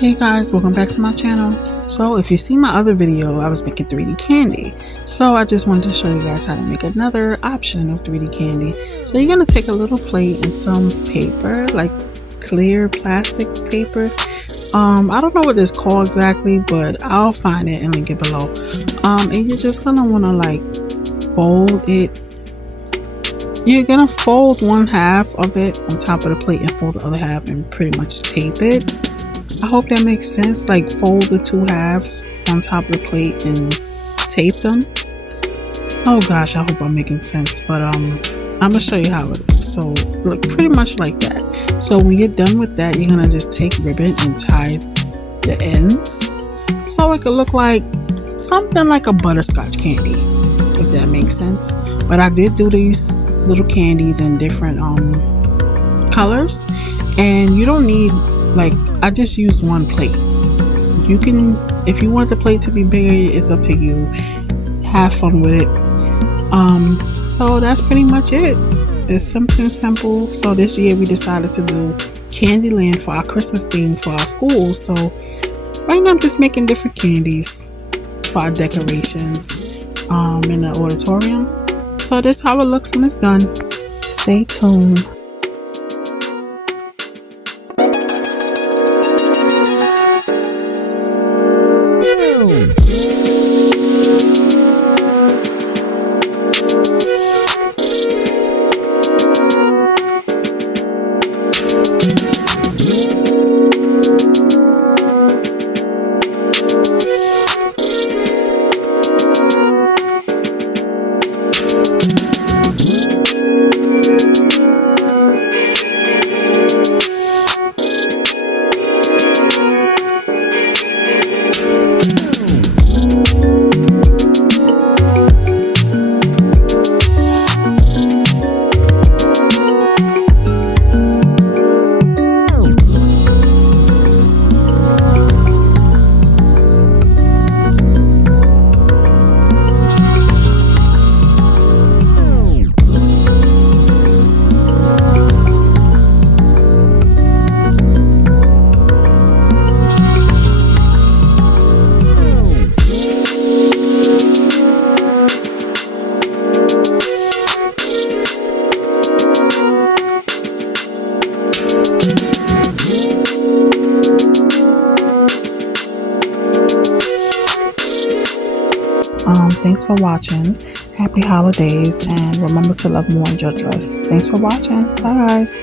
Hey guys, welcome back to my channel. So if you see my other video, I was making 3D candy. So I just wanted to show you guys how to make another option of 3D candy. So you're going to take a little plate and some paper, like clear plastic paper. I don't know what it's called exactly, but I'll find it and link it below. And you're just going to want to like fold it. You're going to fold one half of it on top of the plate and fold the other half and pretty much tape it. I hope that makes sense. Like fold the two halves on top of the plate and tape them. Oh gosh, I hope I'm making sense. But I'm gonna show you how it looks. So look pretty much like that. So when you're done with that, you're gonna just take ribbon and tie the ends so it could look like something like a butterscotch candy, if that makes sense. But I did do these little candies in different colors, and you don't need, like, I just used one plate. You can, if you want the plate to be bigger, it's up to you. Have fun with it. So that's pretty much it. It's something simple. So this year we decided to do Candyland for our Christmas theme for our school. So right now I'm just making different candies for our decorations in the auditorium. So this is how it looks when it's done. Stay tuned. Thanks for watching. Happy holidays, and remember to love more and judge less. Thanks for watching. Bye guys.